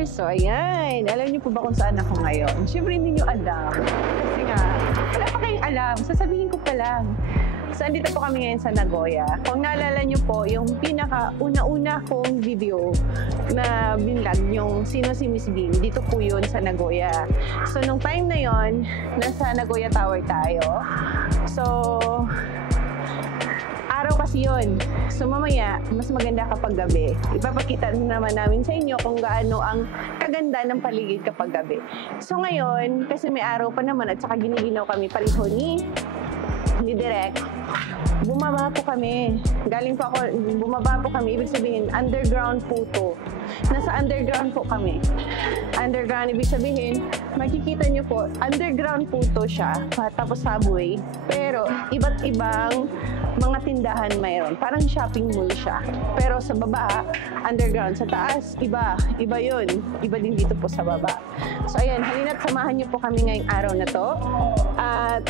course. So, ayan. Alam niyo po ba kung saan ako ngayon? Siyempre, hindi niyo alam. Kasi nga, wala pa kayong alam. Sasabihin ko pa lang. So, andito po kami ngayon sa Nagoya. Kung naalala niyo po, yung pinaka-una-una kong video na binlog, yung Sino si Miss Bean, dito po yun sa Nagoya. So, nung time na yon, nasa Nagoya Tower tayo. So, araw kasi yun. So, mamaya, mas maganda kapag gabi. Ipapakita naman namin sa inyo kung gaano ang kaganda ng paligid kapag gabi. So, ngayon, kasi may araw pa naman at saka giniginaw kami pareho ni Direk, bumaba po kami. Galing po ako, bumaba po kami. Ibig sabihin, underground po to. Nasa underground po kami. Underground, ibig sabihin, makikita nyo po, underground po to siya. Tapos subway. Pero, iba't ibang mga tindahan mayroon. Parang shopping mall siya. Pero sa baba, underground. Sa taas, iba. Iba yun. Iba din dito po sa baba. So, ayan, halina't samahan nyo po kami ngayong araw na to. At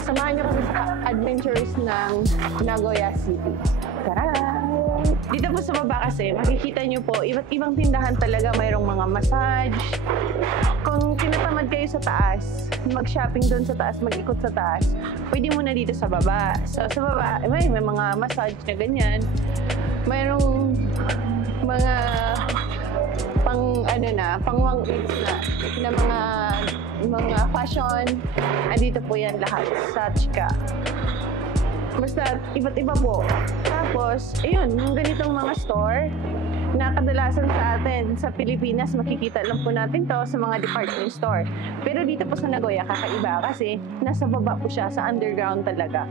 samahan niyo kami sa adventures ng Nagoya City. Tara! Dito po sa baba kasi, makikita niyo po, iba't ibang tindahan talaga. Mayroong mga massage. Kung tinatamad kayo sa taas, mag-shopping doon sa taas, mag-ikot sa taas, pwede muna dito sa baba. So, sa baba, may mga massage na ganyan. Mayroong mga pang-wang-eats na mga fashion. Andito po yan lahat sa Chika. Basta iba't iba po. Tapos, ayun, yung ganitong mga store na kadalasan sa atin sa Pilipinas, makikita lang po natin to sa mga department store. Pero dito po sa Nagoya, kakaiba kasi nasa baba po siya, sa underground talaga.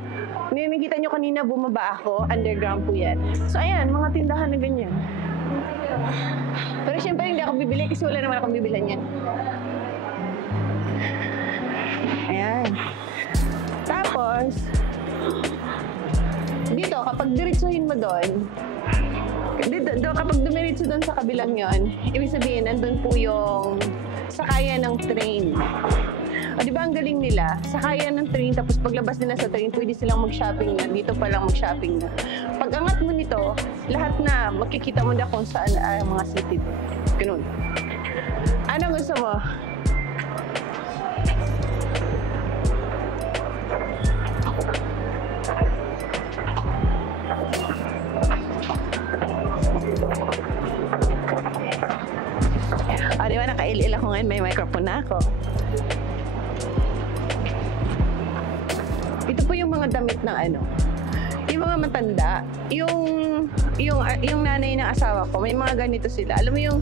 Nakikita nyo kanina, bumaba ako, underground po yan. So, ayan, mga tindahan na ganyan. Pero syempre hindi ako bibili kasi wala naman akong bibilan yan. Ayan. Tapos, dito, kapag diretsuhin mo doon, kapag dumiretso doon sa kabilang yon, ibig sabihin, nandun po yung sakayan ng train. O diba ang galing nila? Sakayan ng train, tapos paglabas nila sa train, pwede silang mag-shopping na. Dito pa lang mag-shopping na. Pag angat mo nito, lahat na makikita mo na kung saan ang mga city. Ganun. Ano gusto mo? O diba, naka-il-il ako ngayon, may microphone na ako. Ito po yung mga damit ng yung mga matanda, yung nanay ng asawa ko, may mga ganito sila. Alam mo yung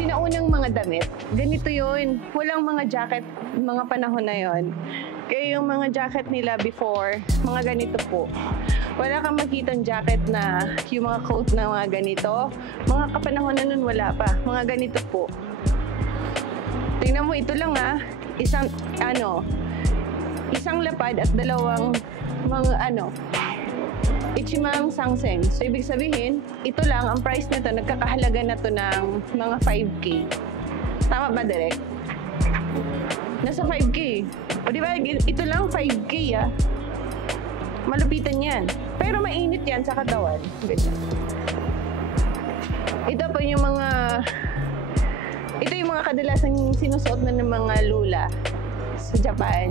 sinaunang mga damit, ganito yun. Walang mga jacket, mga panahon na yon. Kaya yung mga jacket nila before, mga ganito po. Wala kang makitang jacket na yung mga coat na mga ganito. Mga kapanahon na nun, wala pa. Mga ganito po. Tingnan mo, ito lang isang lapad at dalawang mga ichimang sangseng. So, ibig sabihin, ito lang, ang price nito, nagkakahalaga na to ng mga 5K. Tama ba, Direk? Nasa 5K. O, di ba, ito lang 5K, ah. Malupitan yan. Pero mainit yan sa katawan. Ganyan. Ito po yung mga kadalasang sinusuot na ng mga lula sa Japan.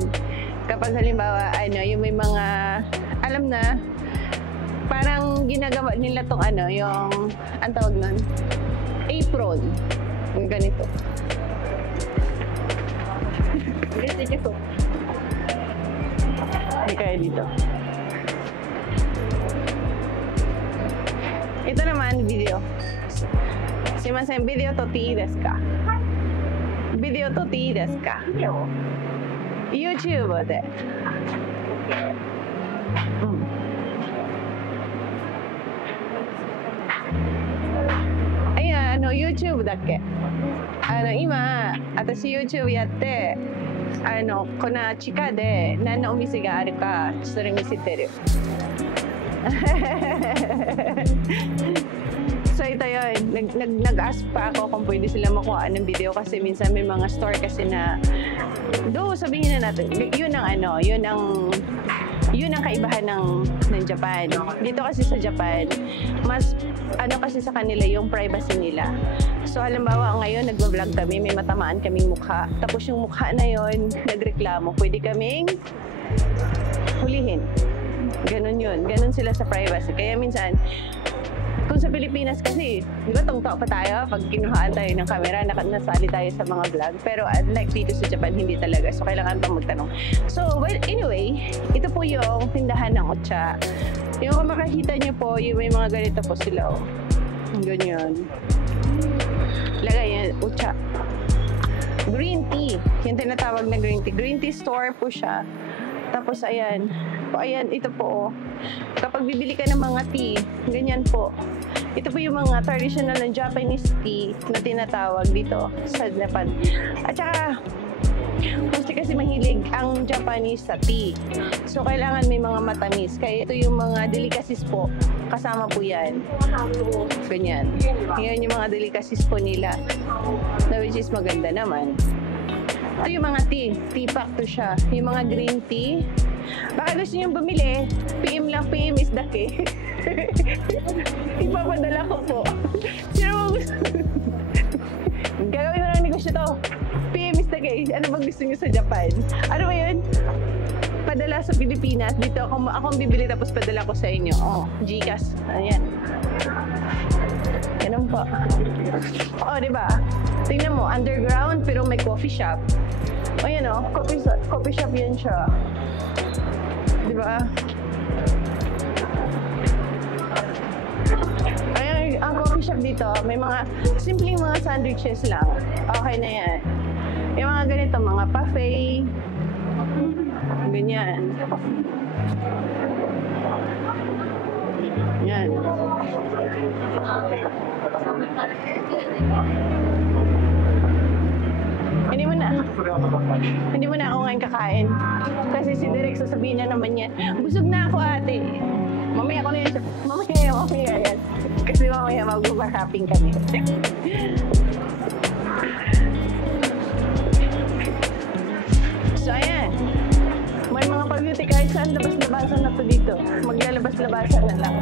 Kapag halimbawa, yung may mga, alam na, parang ginagawa nila tong yung, ang tawag nun, apron. Yung ganito. Gusto niyo po. Hindi kaya dito. Ito naman, video. Simasen, video to tii desu ka? Video to tii desu ka? YouTube で。Ayan, YouTube だっけ？今、私 YouTube やって、この地下で何のお店があるか、それ見せてる。So ito yun, nag-ask pa ako kung pwede sila makuha ng video kasi minsan may mga store kasi na sabihin na natin, yun ang kaibahan ng Japan. Dito kasi sa Japan, mas kasi sa kanila yung privacy nila. So halimbawa ngayon nagba-vlog kami, may matamaan kaming mukha. Tapos yung mukha na yon nagreklamo, pwede kaming hulihin. Ganon yun. Ganon sila sa privacy. Kaya minsan, kung sa Pilipinas kasi, di ba tungtong pa tayo pag kinuhaan tayo ng camera, nasali tayo sa mga vlog. Pero unlike dito sa Japan, hindi talaga. So kailangan pang magtanong. So, well, anyway, ito po yung tindahan ng Ocha. Yung kung makakita niyo po, yung may mga ganito po sila. Oh. Ganyan. Lagay yan, Ocha. Green tea. Yung tinatawag na green tea. Green tea store po siya. Tapos ayan. O ayan, ito po. Kapag bibili ka ng mga tea, ganyan po. Ito po yung mga traditional na Japanese tea na tinatawag dito sa Japan. At saka, kasi mahilig ang Japanese sa tea. So, kailangan may mga matamis. Kaya ito yung mga delicacies po. Kasama po yan. Ganyan. Yan yung mga delicacies po nila. Na which is maganda naman. Ito yung mga tea. Tea pack to siya. Yung mga green tea. Baka gusto nyo bumili, PM lang, PM is the cake. Ipapadala ko po. Sino mo gusto? Gagawin mo ng negosyo to. PM is the cake. Ano bang gusto nyo sa Japan? Ano ba yun? Padala sa Pilipinas. Dito ako ang bibili tapos padala ko sa inyo. Oh, Gcash. Ayan. Ganun po. Oh, di ba? Tingnan mo, underground pero may coffee shop. O yan o, coffee shop yan siya. Di ba? Ayan, ang coffee shop dito, may mga simpleng mga sandwiches lang. Okay na yan. Yung mga ganito, mga parfait. Ganyan. Yan. Hindi mo na ako ngayon kakain. Kasi si Direk sasabihin na naman yan, busog na ako ate. Mamaya ko na yan. Mamaya yan. Kasi mamaya mag-overlapping kami. So ayan. May mga pag-beauty kahit saan labas-labasan na to dito. Maglalabas-labasan na lang.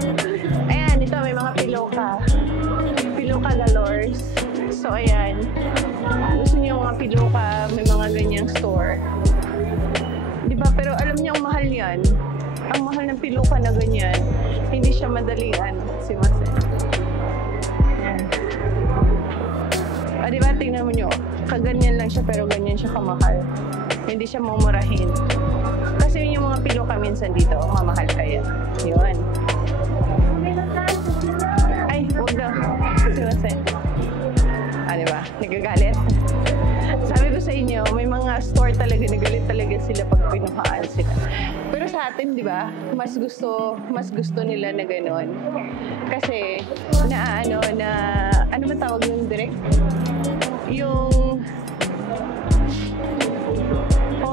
Ayan, ito may mga piloka. Piloka galores. So ayan. Gusto niyo mga piloka, may mga ganyang store. Diba? Pero alam niyo ang mahal yan. Ang mahal ng piloka na ganyan. Hindi siya madalian. Si Masen. Ayan. Diba? Tingnan mo nyo. Kaganyan lang siya pero ganyan siya kamahal. Hindi siya mumurahin. Kasi yung mga piloka minsan dito, mamahal kaya. Yun. Ay, huwag daw. Si Masen. Diba? Nagagalit. Sabi ko sa inyo, may mga store talaga, nagalit talaga sila pag pinuhaan sila. Pero sa atin, di ba, mas gusto nila na gano'n. Kasi, ano ba tawag yung direct? Yung,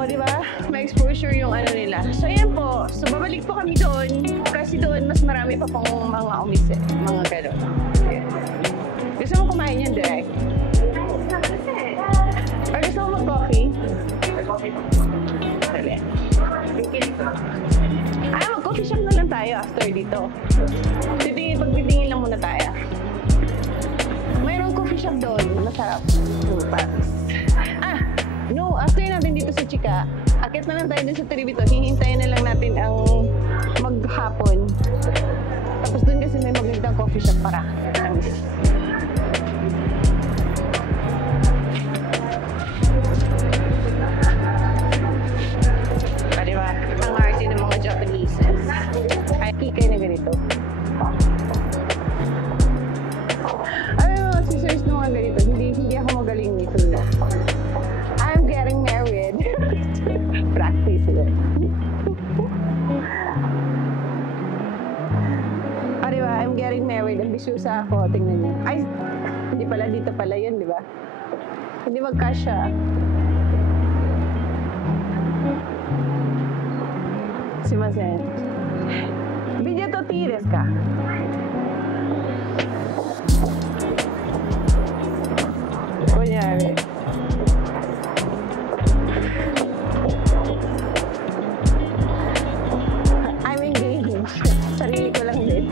di ba? May exposure yung ano nila. So, ayan po. So, babalik po kami doon. Kasi doon, mas marami pa pong mga umise. Mga gano'n. Gusto mo kumain yan, direct? Or gusto mo mag-coffee? Dali. Mag-coffee shop na lang tayo after dito. Pagtitingin lang muna tayo. Mayroong coffee shop doon. Masarap. No. After natin dito sa Chika, akit na lang tayo dun sa Toribito. Hihintayin na lang natin ang maghapon. Tapos doon kasi may magandang coffee shop para. Diba? Ang arte ng mga Japanese. Ay, kikay na ganito. Scissors na mga ganito. Hindi ako magaling nito. I'm getting married. Practice it. Diba? I'm getting married. Ambisyosa ako. Tingnan niyo. Ay, hindi pala. Dito pala yun, di ba? Hindi magkasya. Sumimasen. Video to tires ka. Kunyari. I'm engaged. Sarili ko lang din.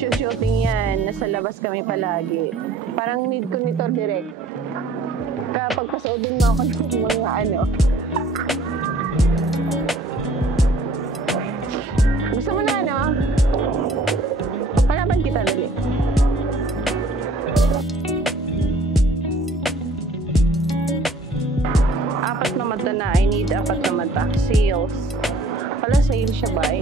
nag-shooting yan, nasa labas kami palagi. Parang need ko nito direct. Kapag pasoodin mo ako ng mga ano. Gusto mo na ano? Palaban kita dali. Apat na mata na. I need apat na mata. Sales. Pala sale siya ba eh?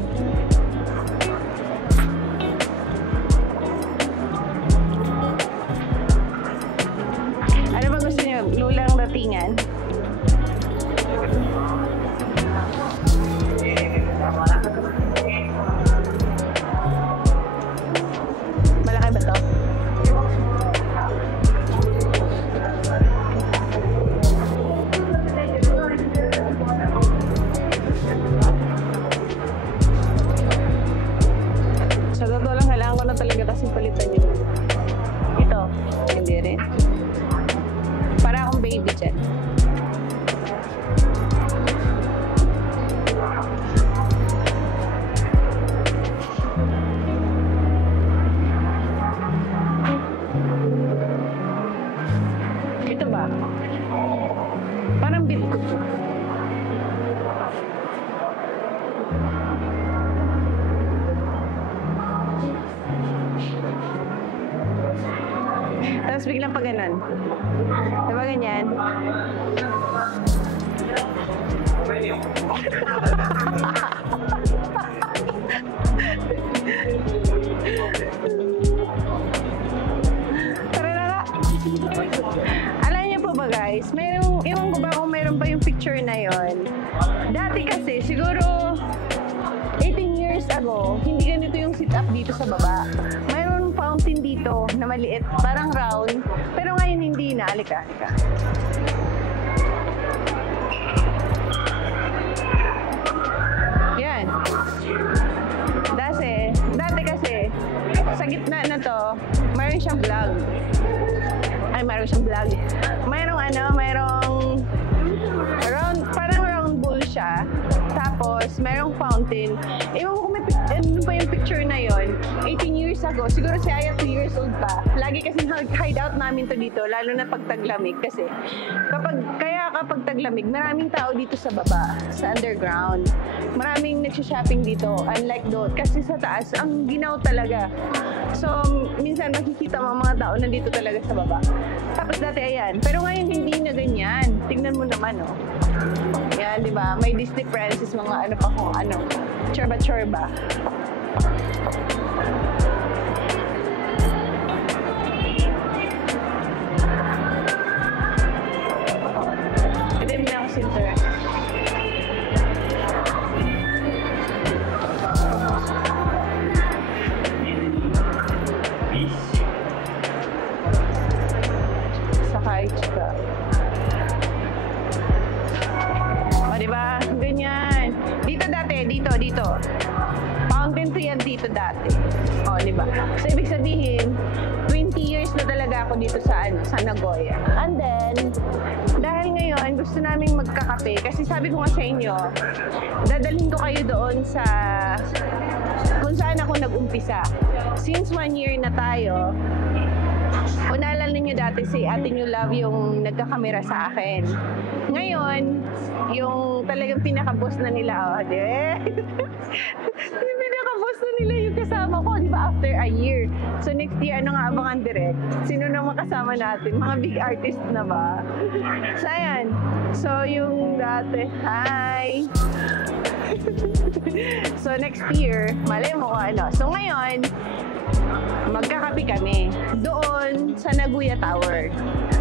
Ano ba gusto niyo? Lulang ratingan? Malaki ba to? Sa totoo lang, kailangan ko na talaga kasi palitan yun. Ito, hindi rin. Para akong baby dyan. Ito ba? Parang bit ko to. Tapos biglang pa ganun. Diba ganyan? Tara na. Alam niyo po ba guys, mayroong, ewan ko ba kung mayroon pa yung picture na yon. Dati kasi, siguro 18 years ago, hindi ganito yung sit-up dito sa baba. Mayroon fountain dito na maliit, parang round. Pero ngayon hindi na. Halika, halika. Yan. Dati kasi, sa gitna na to, mayroon siyang vlog. Ay, mayroon siyang vlog. Mayroong ano, mayroong round, parang round bowl siya. Tapos, mayroong fountain. Ewan ko kung may ano pa yung picture na yon. 18 years ago, siguro si Aya 2 years old pa. Lagi kasi hideout namin to dito, lalo na pag taglamig. Kasi kapag taglamig, maraming tao dito sa baba, sa underground. Maraming nagsha-shopping dito, unlike doon. Kasi sa taas, ang ginaw talaga. So, minsan makikita mo mga tao nandito talaga sa baba. Tapos dati ayan. Pero ngayon hindi na ganyan. Tingnan mo naman, oh. Yan, di ba? May Disney princess, mga ano pa kung ano. Chorba-chorba. Ito yung pinaka-center. Sakay ka. O, diba? Ganyan. Dito dati, dito. Fountain to yan dito dati. O, diba? So, ibig sabihin, 20 years na talaga ako dito sa Nagoya. And then, dahil ngayon, gusto naming magkakape. Kasi sabi ko nga sa inyo, dadalhin ko kayo doon sa kung saan ako nag-umpisa. Since 1 year na tayo, kung naalala ninyo dati si Ate New Love yung nagkakamera sa akin. Ngayon, yung talagang pinaka-boss na nila, yung pinaka-boss na nila yung kasama ko, di ba, after a year. So next year, ano nga abangan direct? Sino naman kasama natin? Mga big artist na ba? So ayan. So yung dati, hi! So next year, malay mo ko ano. So ngayon, magkakape kami doon sa Nagoya Tower.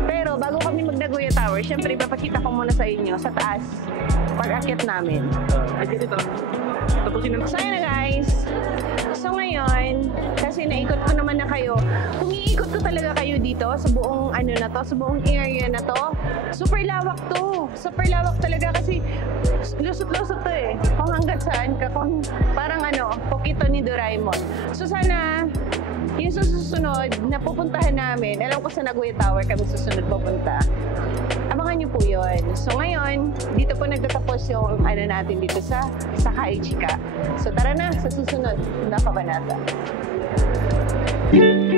Pero bago kami mag-Nagoya Tower, syempre ipapakita ko muna sa inyo sa taas pag-akyat namin. So yun na guys. So ngayon, kasi naikot ko naman na kayo. Kung iikot ko talaga kayo dito sa buong ano na to, sa buong area na to, super lawak to. Super lawak talaga kasi lusot-lusot to eh. Kung hanggat saan ka, kung parang ano, Pokito ni Doraemon. So sana yung susunod na pupuntahan namin, alam ko sa Nagoya Tower kami susunod pupunta. Abangan niyo po yun. So ngayon, dito po nagtatapos yung ano natin dito sa Kaichika. So tara na sa susunod na kabanata. Bye!